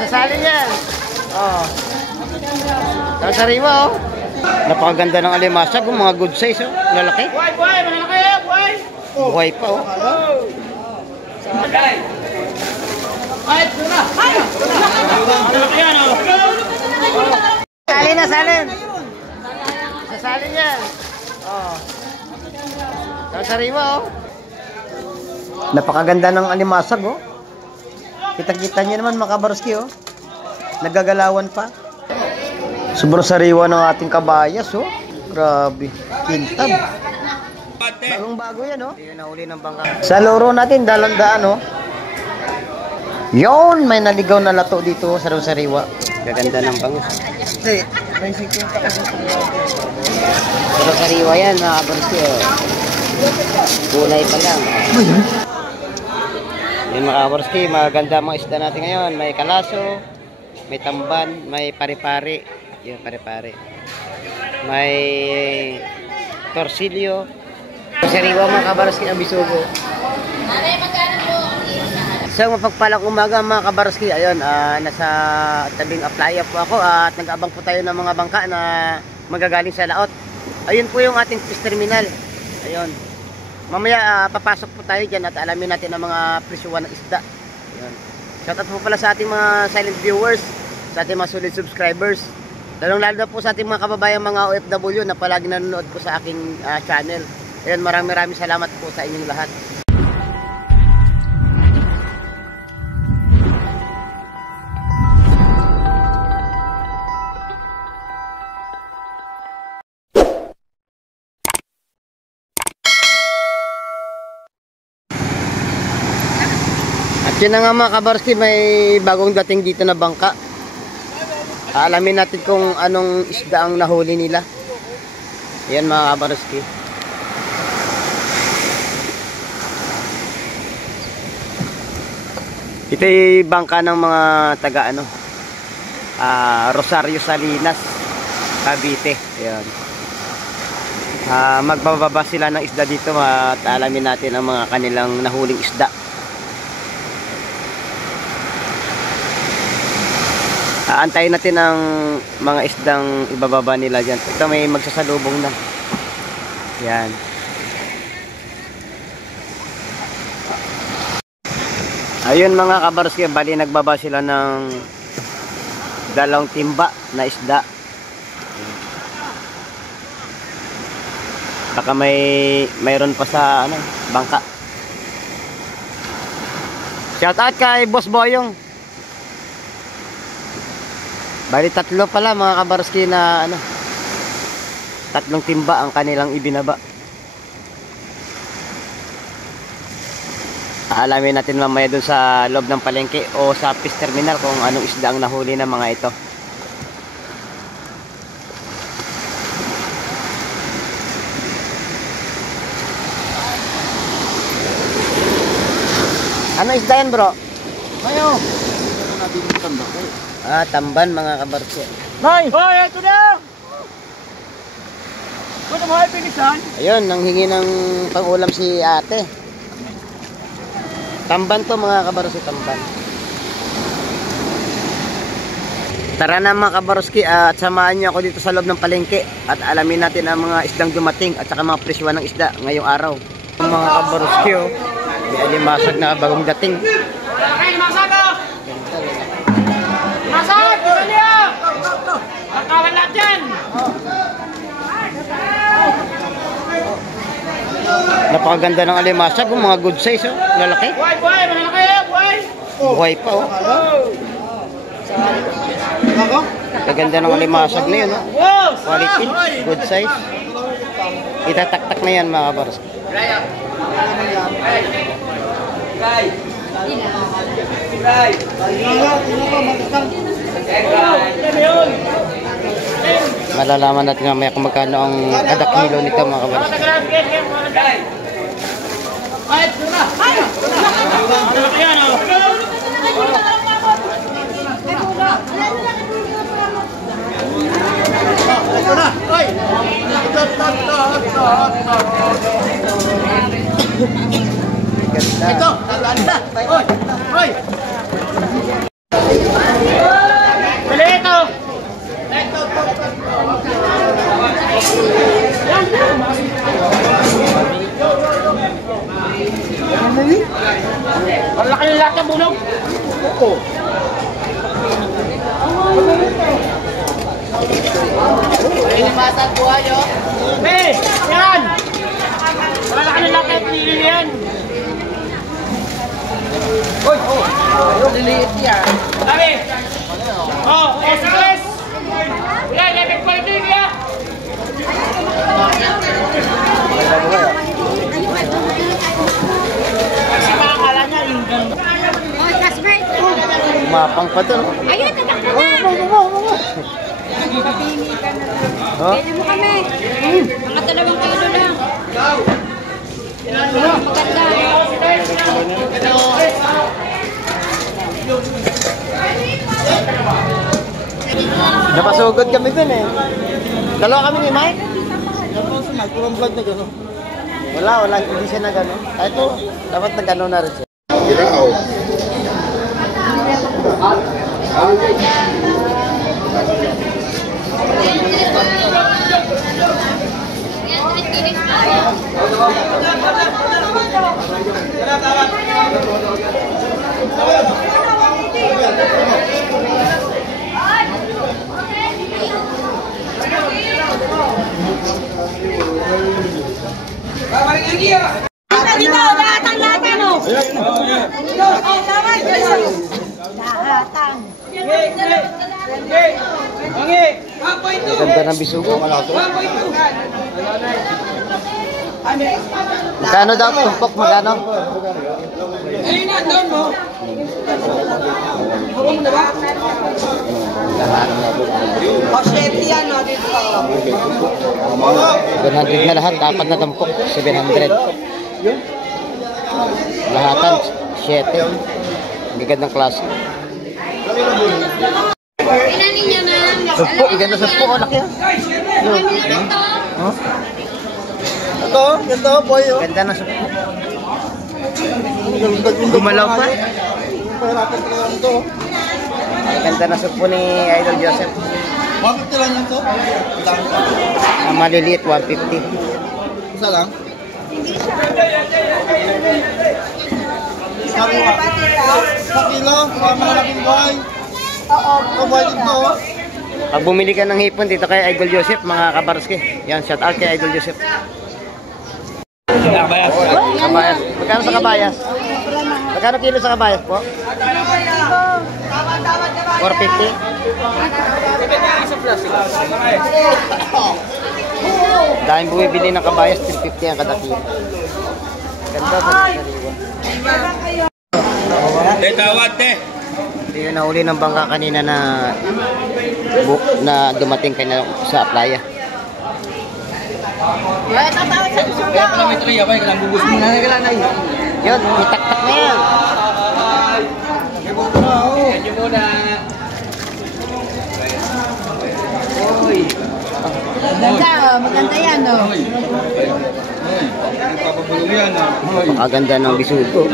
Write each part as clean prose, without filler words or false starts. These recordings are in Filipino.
Sasali yan. Oh. Sariwa oh. Napakaganda ng alimasag, mga good size oh. Lalaki. Buhay, malalaki, buhay. Buhay pa oh. Ay, tuna. Ay, malalaki yan oh. Sali na, salin. Sasali yan. Oh. Sariwa oh. Napakaganda ng alimasag oh. Kita-kita niyo naman mga kabarski oh. Nagagalawan pa. Sobrang sariwa ng ating kabayas oh. Grabe. Kintab. Bagong-bago yan oh. Hindi na uli ng bangka. Sa loro natin dalandaan oh. Yon, may naligaw na lato dito sa sariwa. Gaganda ng bangus. Pero sariwa yan mga kabarski oh. Kulay pa lang. Yung mga kabarski, maganda mga isda natin ngayon. May kalaso, may tamban, may pare-pare. Yung pare-pare. May torsilyo. Sariwa mga kabarski ang bisugo. So mapagpalang umaga mga kabarski. Ayun, nasa tabing playa po ako at nag-abang po tayo ng mga bangka na magagaling sa laot. Ayun po yung ating fish terminal. Ayun. Mamaya papasok po tayo dyan at alamin natin ang mga presyuhan ng isda. Ayun. Shoutout po pala sa ating mga silent viewers, sa ating mga solid subscribers. Lalong lalo na po sa ating mga kababayang mga OFW na palagi nanonood po sa aking channel. Ayun, maraming salamat po sa inyong lahat. Yun na nga mga kabarski, may bagong dating dito na bangka. Alamin natin kung anong isda ang nahuli nila. Ayan mga kabarski. Ito ay bangka ng mga taga Rosario Salinas, Cavite. Ayan. Magbababa sila ng isda dito at alamin natin ang mga kanilang nahuling isda. Antayin natin ang mga isdang ibababa nila dyan. Ito may magsasalubong na. Yan. Ayun mga kabarski, bali nagbaba sila ng 2 timba na isda. Baka mayroon pa sa bangka. Shout out kay Boss Boyong. Bali 3 pala mga kabarski na 3 timba ang kanilang ibinaba. Alamin natin mamaya dun sa loob ng palengke o sa fish terminal kung anong isda ang nahuli ng mga ito. Ano isda yan bro? Mayo. Tamban mga kabarsko. Nay! Hoy, ito na! Ano mo ay pinisan? Ayun, nanghingi ng pang-ulam si ate. Tamban to mga kabarsko, tamban. Tara na mga kabarski at samahan niyo ako dito sa loob ng palengke at alamin natin ang mga isdang dumating at saka mga presyuhan ng isda ngayong araw. Mga kabarski oh, may alimasag na bagong dating. Ay, masag oh! Masag! Ito niya! Nakawan lahat yan! Napakaganda ng alimasag, mga good size oh, lalaki. Buhay, malalaki, buhay! Buhay pa oh. Kaganda ng alimasag na yun oh. Quality, good size. Itataktak na yan mga kabarski. Malalaman natin mamaya kung magkano ang kada kilo nito mga kabarski. Ito, Ang laki ng lahat ng bulog. Oo. Ay, mata at buhay, oh. Hey! Yan! Ang laki ng lahat ng pinili yan. Uy! Liliit yan. Sabi! Oh, SOS! Yan, lepit po ito ya! Kasi makakala niya yung ganda. Oh, classmate. Mapang pa doon. Ayun, tatakbo na. Papili ka na lang. Oh? Pili mo kami. Mga 2 kilo lang. Maganda. Napasugod kami dun eh. Dalawa kami ni Mike. Kurang vlog na gano'n. Wala, hindi siya na gano'n. Ito, dapat na gano'n na rin siya. Giraw. Dito, lahatang lata, no? Oh, tama. Lahatang. Ganda ng bisugo. Magkano daw tumpok? Magkano? Oh, chef yan, no? Dito. 100 na lahat, dapat na tumpok. 700. Lahatan, 7. Ang gandang klase. Inanin niya, ma'am. Sumpo, ganda sa sumpo. Laki yan. Huh? Ito, boy. Ganda na sumpo. Gumalaw pa. Ang ganda na sumpo ni Idol Joseph. 150 lang yan to. Ang maliliit, 150. Isa lang. Isang kilo ba, tita? 1 kilo, malaking buhay. Oo. Ang buhay dito. Pag bumili ka ng hipon dito kay Idol Joseph, mga kabarski. Yan, shout out kay Idol Joseph. Kabayas. Kabayas. Magkano sa kabayas? Magkano kilo sa kabayas po? 450? Dahil bumibili ng kabayas, 350 ang kada kilo. Ganda sa sariwa. Tawad, te. Hindi yun nahuli ng bangka kanina na dumating kanya sa playa. Ay, tatawad sa susuga. Yun, may taktak na yan. Maganda yan, no? Napakaganda ng bisugo. Oh,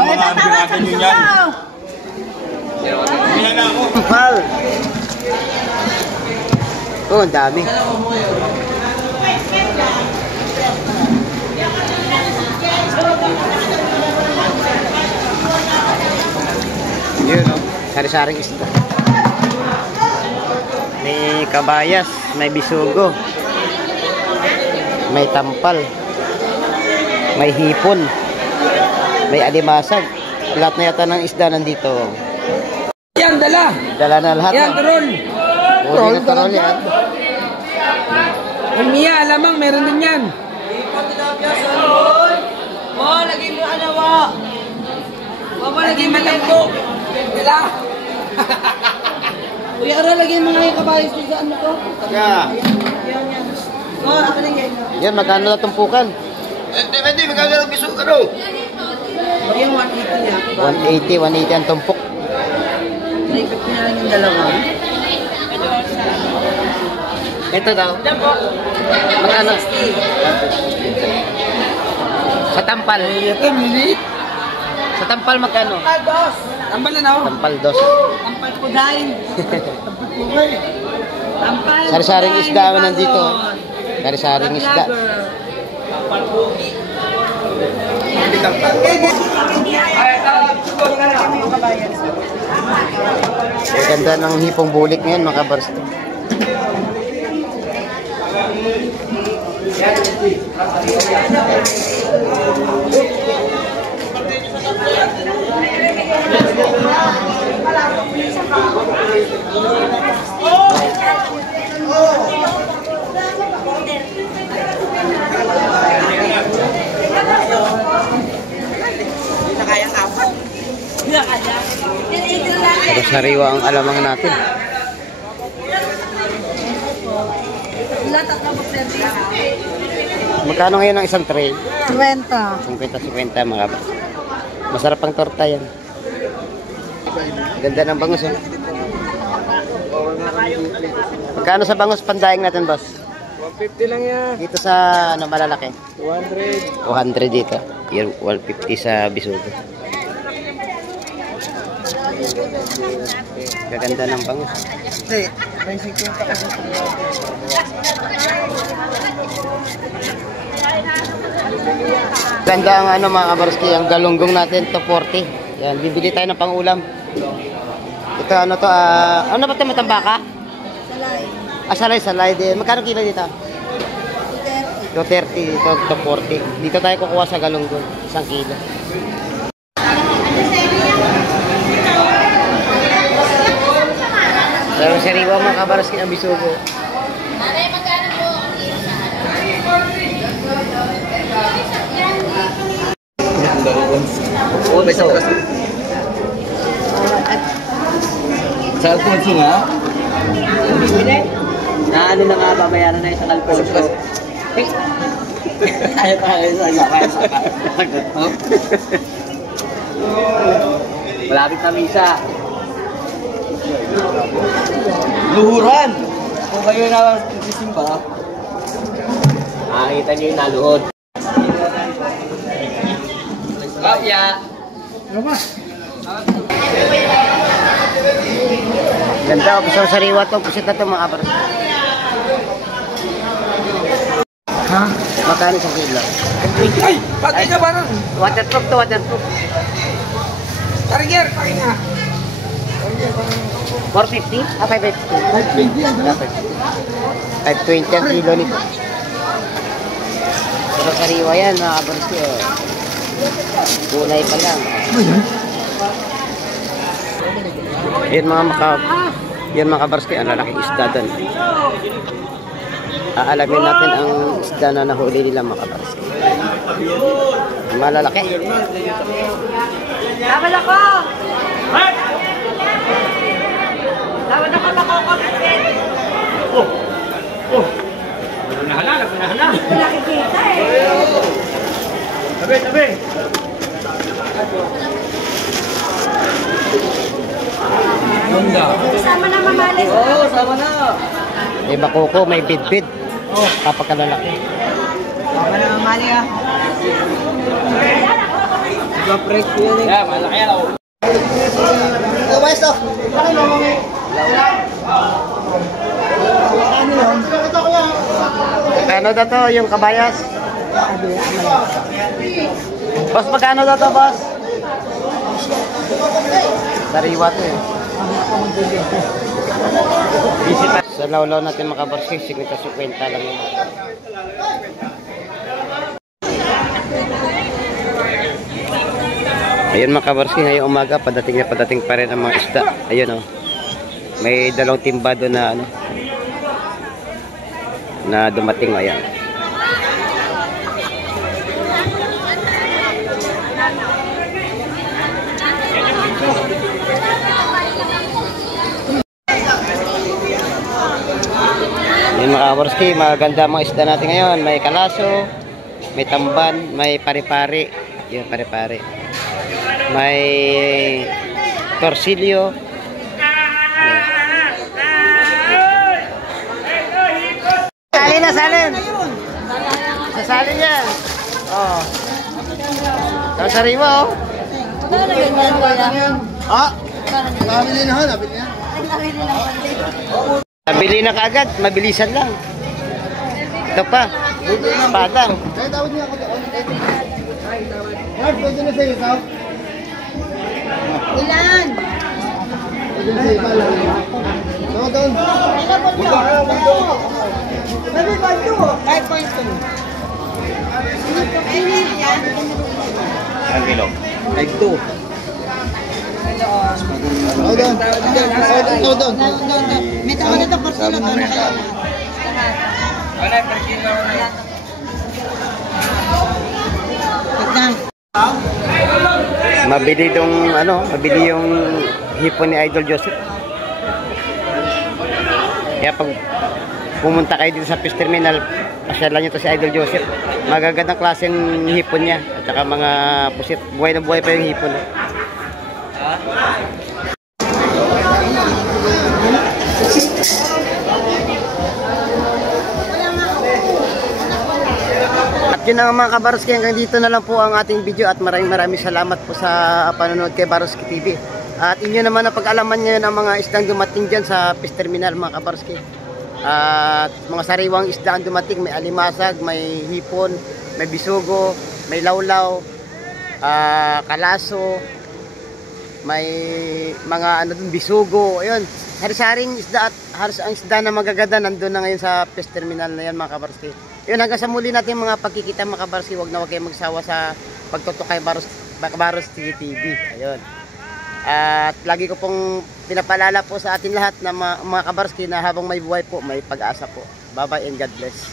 ay, tatawad sa susuga. Mahal. Oh, ang dami. Yun, oh. Sari-saring isda. May kabayas, may bisugo, may tampal, may hipon, may alimasag. Lahat na yata ng isda nandito. Yan, dala. Dala na lahat. Yan, turol. Uli na turol yan. Ang Mia, alamang, meron din yan. Oh, lagi mo alawa. Lagi malambo. Dila. Kuya, ara, lagi mo nga yung kabayos dito sa ano ko. Yeah. Oh, ako lang yan. Yan, magkano na tumpukan? Hindi, magkano ng biso ka no? Yung 180 niya. 180 ang tumpok. Naipit niya lang yung dalawa. Ito daw. Magkano? Sa tampal. Sa tampal magkano? Dos. Tampal na ako. Tampal dos. Tampal ko dahil. Tampal. Sari-saring isda naman nandito. Sari-saring isda. Ang ganda ng hipong bulik ngayon mga kabarski. Sariwa ang alamang natin. Magkano ngayon ang isang tray? 50. 50-50 mga kabarski. Masarap ang torta yan. Ganda ng bangus oh. Magkano sa bangus pandaing natin boss? 150 lang yan. Dito sa ano, malalaki? 200. 200 dito. Yung 150 sa bisugo. Gaganda ng bangus. Hindi. May 50 kasi. Ganda ang ano mga kabarski, ang galunggong natin to 40. Yan, bibili tayo ng pangulam. Ito ano to, ano ba ito matambaka? Salay. Salay din. Magkano kilo dito? 230 dito, to 40. Dito tayo kukuha sa galunggong, 1 kilo. Pero sariwa mga kabarski ang bisugo. Oo, may sauras. Sa Alfonso nga? Na ano na nga, babayaran na isang Alfonso. Malapit na misa. Luhuran! Kung kayo na nagsisimba, Makikita nyo yung naluhod. Bakya. Ganda, puso sariwa to. Pusit na to mga kabarski. Ha? Magkano isang kilo? Ay! Patay ka ba nun? Waterproof to, waterproof. Tarigyer! Pakay nga! 450? 550? 520 yan. 520 ang kilo nito. Pero sariwa yan mga kabarski. Kulay pa lang. Yan mga kabarski, ang lalaking isda doon. Aalamin natin ang isda na nahuli nila mga kabarski. Malalaki. Laban ako! Laban ako makokopit! Nahala! Nakikita eh! Tabi! Ganda! Kasama na mamalis. Oo, sama na! May bakoko, may bidbid. Kapag kalalaki. Kasama na mamali ah. Iba-break ko yan eh. Yeah, malaki yan ako. Magkano daw to yung kabayas? Boss, magkano daw to, boss? Sariwa to eh. Sa lawlaw natin makabarski, 50-50 lang yun. Ayun mga kabarski, ngayong umaga, padating pa rin ang mga isda. Ayun oh. May dalawang timba doon na ano, na dumating. Ayan. Ayun mga kabarski, maganda mga isda natin ngayon. May kalaso, may tamban, may pare-pare. Yun, pare-pare. May torsilyo. Salin na, salin. Sasalin yan. Oh. Sariwa oh. Ano na ganyan, kuya? Ah, nabili na ho, nabili na. Nabili na kaagad, mabilisan lang. Ito pa, espada. Kaya tawad niya ako doon. Mark, pwede na sa'yo, tawad. Ilan? Pwede na sa'yo, tawad. Tawad doon. Baby, bago. 5.2. Ang kilo. Like 2. Tawad doon. Tawad doon. May tawag na ito, porcino to. Mabili yung hipon ni Idol Joseph. Kaya pag pumunta kayo dito sa fish terminal, pasyalan nyo to si Idol Joseph. Magagandang klaseng hipon niya at saka mga pusit. Buhay na buhay pa yung hipon. At yun ang mga kabaroski, hanggang dito na lang po ang ating video at maraming salamat po sa panonood kay Baroski TV. At inyo naman na pag-alaman ngayon ang mga isdang dumating dyan sa fish terminal mga kabaroski. At mga sariwang isda ang dumating, may alimasag, may hipon, may bisugo, may lawlaw, kalaso, may mga bisugo, ayun. Hari-saring isda at halos ang isda na magaganda nandun na ngayon sa fish terminal na yan mga kabaroski. Yun, hanggang sa muli natin mga pagkikita mga kabaroski, huwag na huwag kayong magsawa sa pagtutok kay Baroski TV. Ayun. At lagi ko pong pinapaalala po sa atin lahat na mga kabaroski na habang may buhay po, may pag-asa po. Bye-bye and God bless.